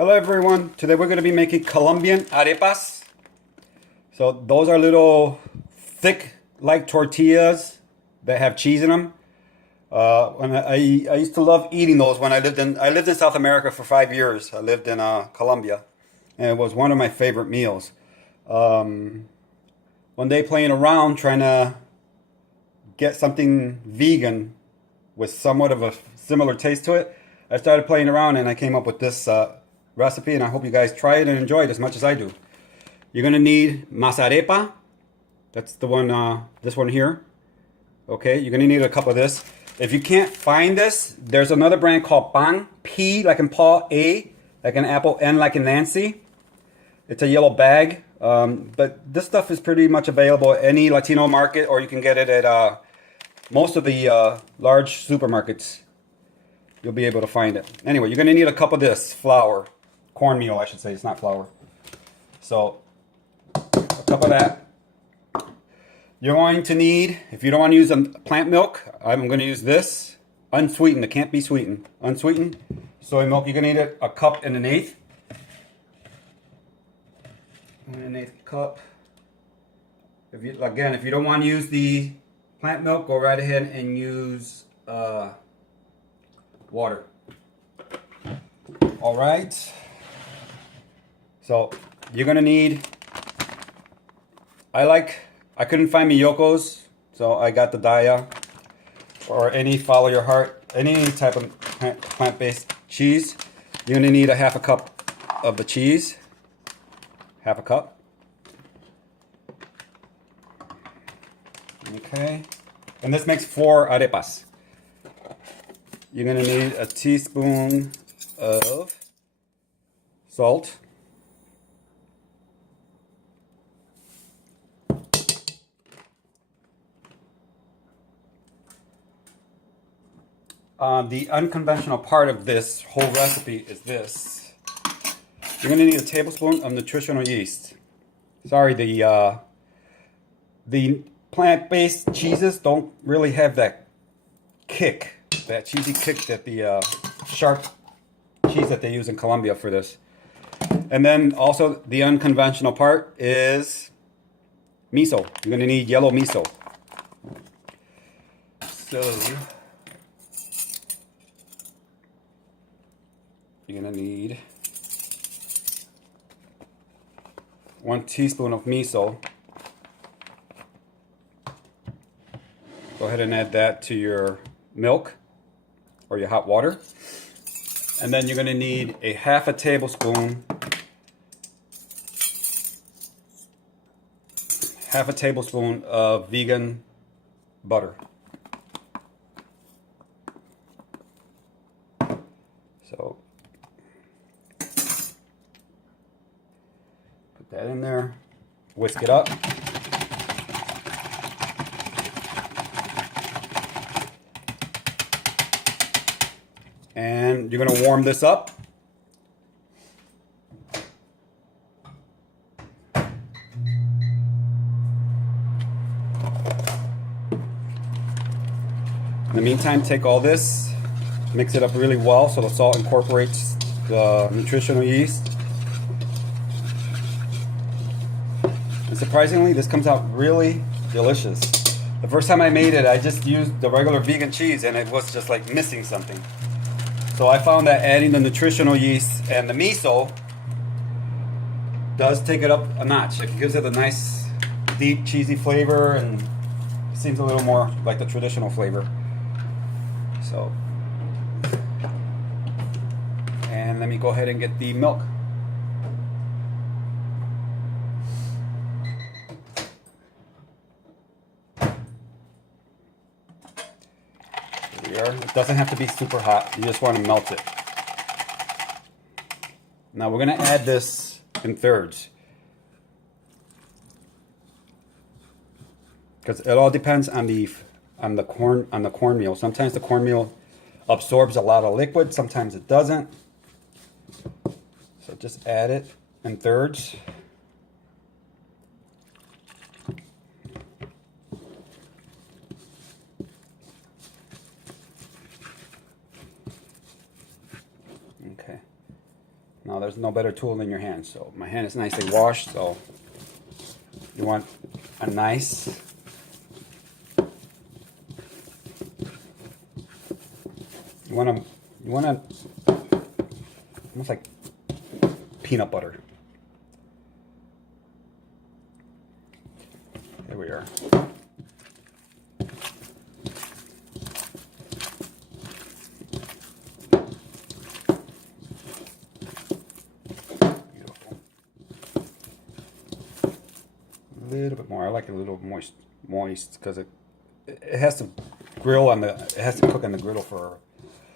Hello everyone, today we're going to be making Colombian arepas. So those are little thick like tortillas that have cheese in them. When I used to love eating those when I lived in South America for 5 years. I lived in Colombia, and it was one of my favorite meals. One day playing around trying to get something vegan with somewhat of a similar taste to it, I started playing around and I came up with this recipe, and I hope you guys try it and enjoy it as much as I do. You're gonna need Masarepa. That's the one, this one here. Okay, you're gonna need a cup of this. If you can't find this, there's another brand called Pan, P like in Paul, A like in Apple, N like in Nancy. It's a yellow bag, but this stuff is pretty much available at any Latino market, or you can get it at most of the large supermarkets. You'll be able to find it. Anyway, you're gonna need a cup of this flour. Cornmeal, I should say. It's not flour. So, a cup of that. You're going to need, if you don't want to use plant milk, I'm going to use this. Unsweetened. It can't be sweetened. Unsweetened soy milk. You're going to need a cup and an eighth. 1/8 cup. If you don't want to use the plant milk, go right ahead and use water. All right. So you're gonna need, I couldn't find Miyokos, so I got the Daya, or any Follow Your Heart, any type of plant-based cheese. You're gonna need a half a cup of the cheese, half a cup. Okay, and this makes 4 arepas. You're gonna need a teaspoon of salt. The unconventional part of this whole recipe is this. You're going to need a tablespoon of nutritional yeast. Sorry, the plant-based cheeses don't really have that kick, that cheesy kick that the sharp cheese that they use in Colombia for this. And then also the unconventional part is miso. You're going to need yellow miso. So you're gonna need 1 teaspoon of miso. Go ahead and add that to your milk or your hot water. And then you're gonna need a half a tablespoon of vegan butter. So that in there, whisk it up. And you're going to warm this up. In the meantime, take all this, mix it up really well so the salt incorporates the nutritional yeast. And surprisingly, this comes out really delicious. The first time I made it, I just used the regular vegan cheese and it was just like missing something. So I found that adding the nutritional yeast and the miso does take it up a notch. It gives it a nice, deep, cheesy flavor, and it seems a little more like the traditional flavor. So, and let me go ahead and get the milk. It doesn't have to be super hot. You just want to melt it. Now we're going to add this in thirds, because it all depends on the cornmeal. Sometimes the cornmeal absorbs a lot of liquid, sometimes it doesn't. So just add it in thirds. Now there's no better tool than your hand. So my hand is nicely washed, so you want a nice you want to almost like peanut butter. There we are. A little bit more. I like it a little moist because it has to it has to cook on the griddle for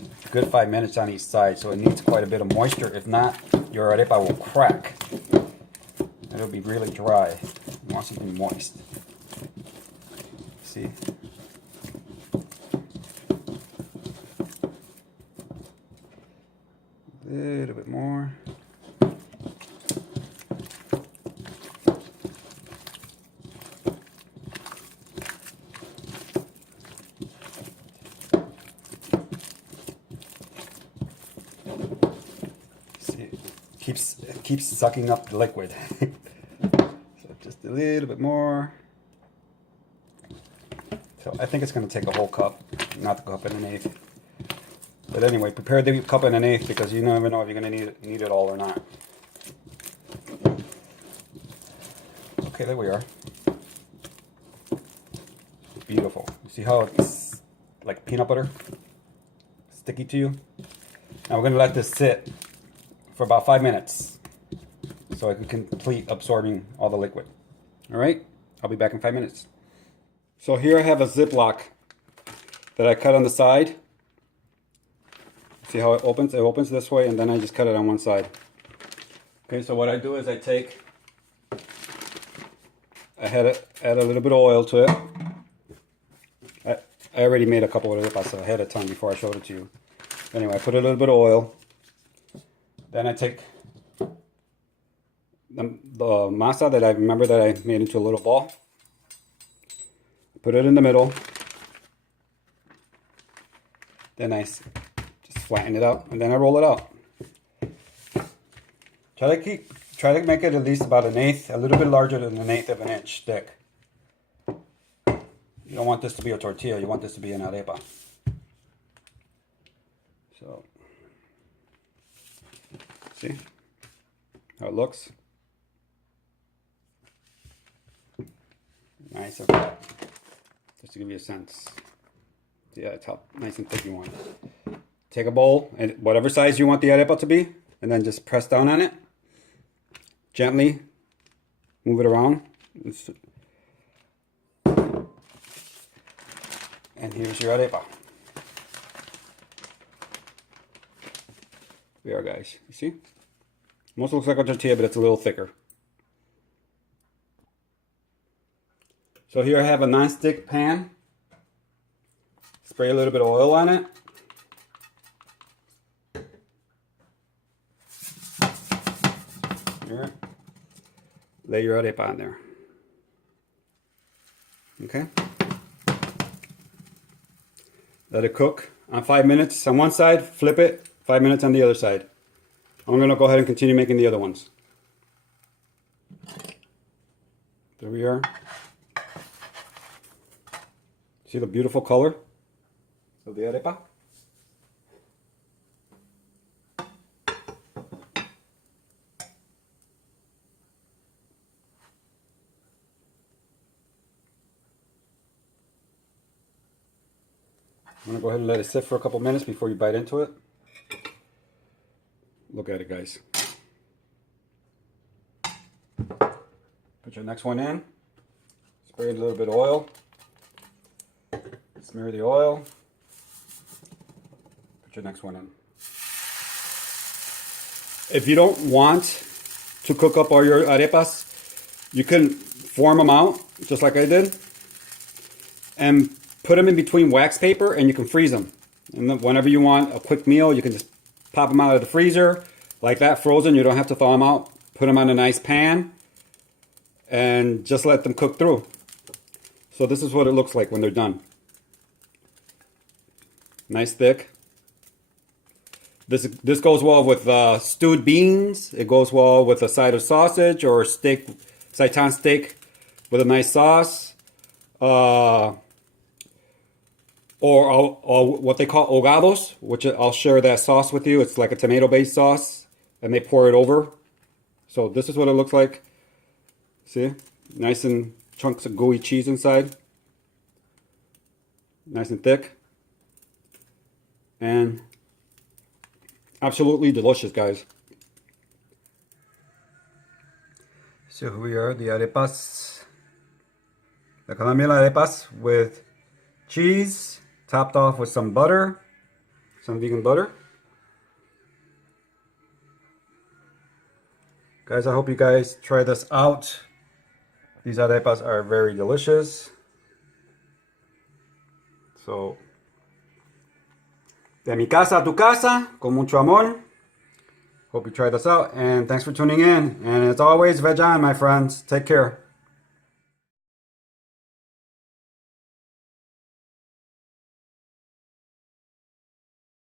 a good 5 minutes on each side, so it needs quite a bit of moisture. If not, your arepa will crack. It'll be really dry. You want something moist. See? A little bit more. Keeps sucking up the liquid. So just a little bit more. So I think it's going to take a whole cup, not the cup and an eighth. But anyway, prepare the cup and an eighth because you never know if you're going to need it all or not. Okay, there we are. Beautiful. You see how it's like peanut butter? Sticky to you? Now we're going to let this sit for about 5 minutes so it can complete absorbing all the liquid. All right, I'll be back in 5 minutes. So here I have a Ziploc that I cut on the side. See how it opens? It opens this way, and then I just cut it on one side. Okay, so what I do is I add a little bit of oil to it. I already made a couple of arepas ahead of time before I showed it to you. Anyway, I put a little bit of oil. Then I take the masa that I remember that I made into a little ball. Put it in the middle. Then I just flatten it out, and then I roll it out. Try to make it at least about an eighth, a little bit larger than an eighth of an inch thick. You don't want this to be a tortilla. You want this to be an arepa. So, see how it looks? Nice of that. Just to give you a sense. Yeah, it's how nice and thick you want it. Take a bowl, and whatever size you want the arepa to be, and then just press down on it. Gently move it around. And here's your arepa. There we are, guys. You see? Almost looks like a tortilla, but it's a little thicker. So here I have a non-stick pan. Spray a little bit of oil on it. Here. Lay your arepa on there. Okay? Let it cook on 5 minutes on one side, flip it, 5 minutes on the other side. I'm going to go ahead and continue making the other ones. There we are. See the beautiful color of the arepa? I'm going to go ahead and let it sit for a couple minutes before you bite into it. Look at it, guys. Put your next one in. Spray a little bit of oil. Smear the oil. Put your next one in. If you don't want to cook up all your arepas, you can form them out, just like I did, and put them in between wax paper, and you can freeze them. And then whenever you want a quick meal, you can just pop them out of the freezer, like that, frozen. You don't have to thaw them out. Put them on a nice pan, and just let them cook through. So this is what it looks like when they're done. Nice thick. This goes well with stewed beans. It goes well with a side of sausage or steak, seitan steak with a nice sauce. Or what they call ahogados, which I'll share that sauce with you. It's like a tomato-based sauce, and they pour it over. So this is what it looks like. See? Nice and chunks of gooey cheese inside. Nice and thick. And absolutely delicious, guys. So here we are, the arepas. The Colombian arepas with cheese, topped off with some butter, some vegan butter. Guys, I hope you guys try this out. These arepas are very delicious. So, de mi casa a tu casa, con mucho amor. Hope you try this out, and thanks for tuning in. And as always, veg on, my friends. Take care.